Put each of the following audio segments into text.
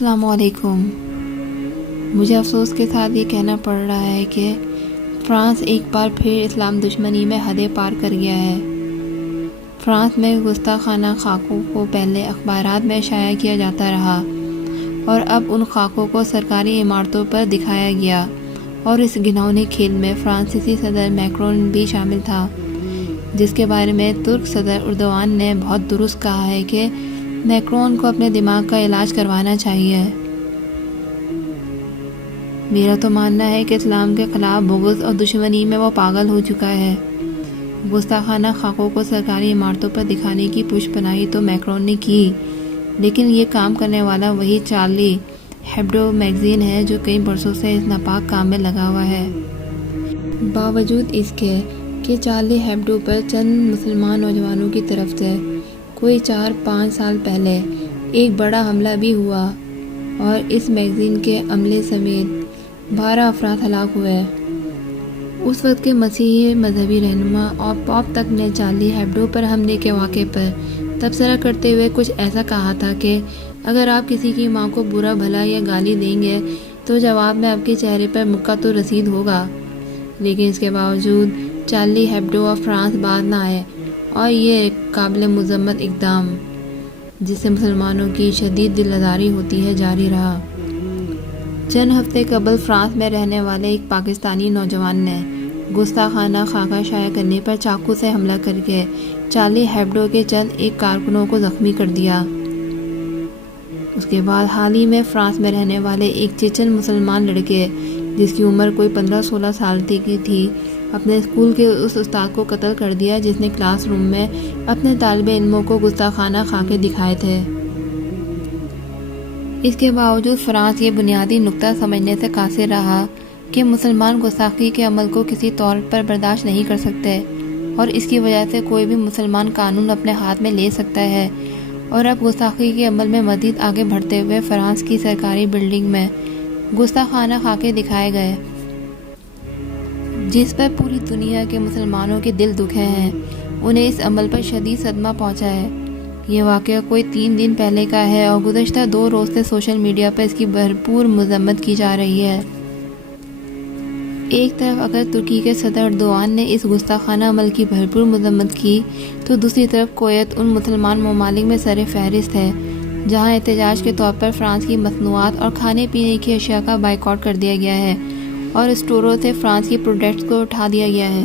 السلام علیکم۔ مجھے افسوس کے ساتھ یہ کہنا پڑ رہا ہے کہ فرانس ایک بار پھر اسلام دشمنی میں حدیں پار کر گیا ہے۔ فرانس میں گستاخانہ خاکوں کو پہلے اخبارات میں شائع کیا جاتا رہا اور اب ان خاکوں کو سرکاری عمارتوں پر دکھایا گیا، اور اس گھناؤنے کھیل میں فرانسیسی صدر میکرون بھی شامل تھا، جس کے بارے میں ترک صدر اردوان نے بہت درست کہا ہے کہ میکرون کو اپنے دماغ کا علاج کروانا چاہیے۔ میرا تو ماننا ہے کہ اسلام کے خلاف بغض اور دشمنی میں وہ پاگل ہو چکا ہے۔ گستاخانہ خاکوں کو سرکاری عمارتوں پر دکھانے کی پشت پناہی تو میکرون نے کی، لیکن یہ کام کرنے والا وہی چارلی ہیبڈو میگزین ہے جو کئی برسوں سے اس ناپاک کام میں لگا ہوا ہے۔ باوجود اس کے کہ چارلی ہیبڈو پر چند مسلمان نوجوانوں کی طرف سے کوئی 4-5 سال پہلے ایک بڑا حملہ بھی ہوا اور اس میگزین کے عملے سمیت 12 افراد ہلاک ہوئے۔ اس وقت کے مسیحی مذہبی رہنما اور پوپ تک نے چارلی ہیبڈو پر حملے کے واقعے پر تبصرہ کرتے ہوئے کچھ ایسا کہا تھا کہ اگر آپ کسی کی ماں کو برا بھلا یا گالی دیں گے تو جواب میں آپ کے چہرے پر مکہ تو رسید ہوگا، لیکن اس کے باوجود چارلی ہیبڈو اور فرانس باز نہ آئے اور یہ قابل مذمت اقدام، جس سے مسلمانوں کی شدید دل آزاری ہوتی ہے، جاری رہا۔ چند ہفتے قبل فرانس میں رہنے والے ایک پاکستانی نوجوان نے گستاخانہ خاکہ شائع کرنے پر چاقو سے حملہ کر کے چارلی ہیبڈو کے چند ایک کارکنوں کو زخمی کر دیا۔ اس کے بعد حال ہی میں فرانس میں رہنے والے ایک چیچن مسلمان لڑکے جس کی عمر کوئی 15-16 سال کی تھی، اپنے اسکول کے اس استاد کو قتل کر دیا جس نے کلاس روم میں اپنے طالب علموں کو گستاخانہ خاکے دکھائے تھے۔ اس کے باوجود فرانس یہ بنیادی نقطہ سمجھنے سے قاصر رہا کہ مسلمان گستاخی کے عمل کو کسی طور پر برداشت نہیں کر سکتے، اور اس کی وجہ سے کوئی بھی مسلمان قانون اپنے ہاتھ میں لے سکتا ہے، اور اب گستاخی کے عمل میں مزید آگے بڑھتے ہوئے فرانس کی سرکاری بلڈنگ میں گستاخانہ خاکے دکھائے گئے، جس پر پوری دنیا کے مسلمانوں کے دل دکھے ہیں۔ انہیں اس عمل پر شدید صدمہ پہنچا ہے۔ یہ واقعہ کوئی 3 دن پہلے کا ہے اور گزشتہ 2 روز سے سوشل میڈیا پر اس کی بھرپور مذمت کی جا رہی ہے۔ ایک طرف اگر ترکی کے صدر اردوان نے اس گستاخانہ عمل کی بھرپور مذمت کی تو دوسری طرف کویت ان مسلمان ممالک میں سر فہرست ہے جہاں احتجاج کے طور پر فرانس کی مصنوعات اور کھانے پینے کی اشیاء کا بائیکاٹ کر دیا گیا ہے اور اسٹوروں سے فرانس کی پروڈکٹس کو اٹھا دیا گیا ہے۔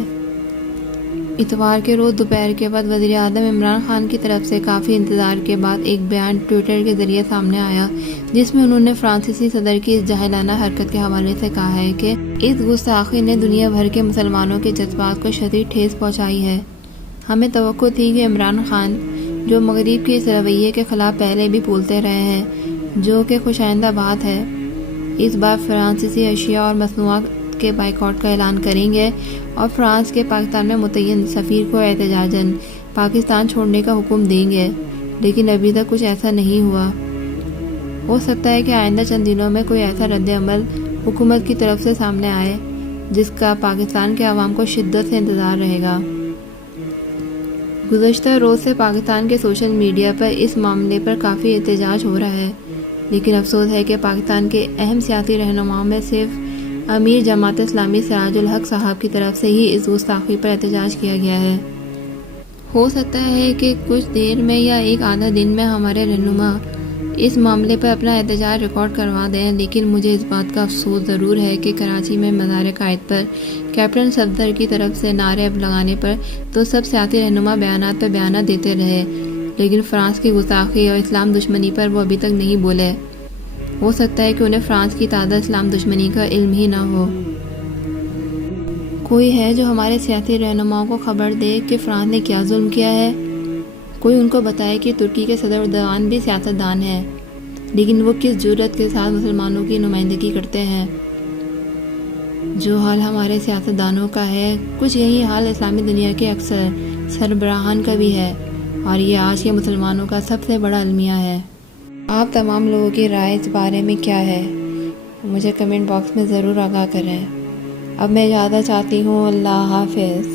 اتوار کے روز دوپہر کے بعد وزیر اعظم عمران خان کی طرف سے کافی انتظار کے بعد ایک بیان ٹویٹر کے ذریعے سامنے آیا جس میں انہوں نے فرانسیسی صدر کی اس جاہلانہ حرکت کے حوالے سے کہا ہے کہ اس گستاخی نے دنیا بھر کے مسلمانوں کے جذبات کو شدید ٹھیس پہنچائی ہے۔ ہمیں توقع تھی کہ عمران خان، جو مغرب کے اس رویے کے خلاف پہلے بھی بولتے رہے ہیں جو کہ خوش آئندہ بات ہے، اس بار فرانسیسی اشیاء اور مصنوعات کے بائیکاٹ کا اعلان کریں گے اور فرانس کے پاکستان میں متعین سفیر کو احتجاجاً پاکستان چھوڑنے کا حکم دیں گے، لیکن ابھی تک کچھ ایسا نہیں ہوا۔ ہو سکتا ہے کہ آئندہ چند دنوں میں کوئی ایسا رد عمل حکومت کی طرف سے سامنے آئے جس کا پاکستان کے عوام کو شدت سے انتظار رہے گا۔ گزشتہ روز سے پاکستان کے سوشل میڈیا پر اس معاملے پر کافی احتجاج ہو رہا ہے، لیکن افسوس ہے کہ پاکستان کے اہم سیاسی رہنماؤں میں صرف امیر جماعت اسلامی سراج الحق صاحب کی طرف سے ہی اس گستاخی پر احتجاج کیا گیا ہے۔ ہو سکتا ہے کہ کچھ دیر میں یا ایک آدھا دن میں ہمارے رہنما اس معاملے پر اپنا احتجاج ریکارڈ کروا دیں، لیکن مجھے اس بات کا افسوس ضرور ہے کہ کراچی میں مزار قائد پر کیپٹن صفدر کی طرف سے نعرے لگانے پر تو سب سیاسی رہنما بیانات پر بیانات دیتے رہے، لیکن فرانس کی گستاخی اور اسلام دشمنی پر وہ ابھی تک نہیں بولے۔ ہو سکتا ہے کہ انہیں فرانس کی تازہ اسلام دشمنی کا علم ہی نہ ہو۔ کوئی ہے جو ہمارے سیاسی رہنماؤں کو خبر دے کہ فرانس نے کیا ظلم کیا ہے؟ کوئی ان کو بتائے کہ ترکی کے صدر اردوان بھی سیاستدان ہیں، لیکن وہ کس جرأت کے ساتھ مسلمانوں کی نمائندگی کرتے ہیں؟ جو حال ہمارے سیاستدانوں کا ہے، کچھ یہی حال اسلامی دنیا کے اکثر سربراہان کا بھی ہے، اور یہ آج کے مسلمانوں کا سب سے بڑا المیہ ہے۔ آپ تمام لوگوں کی رائے اس بارے میں کیا ہے؟ مجھے کمنٹ باکس میں ضرور آگاہ کریں۔ اب میں اجازت چاہتی ہوں۔ اللہ حافظ۔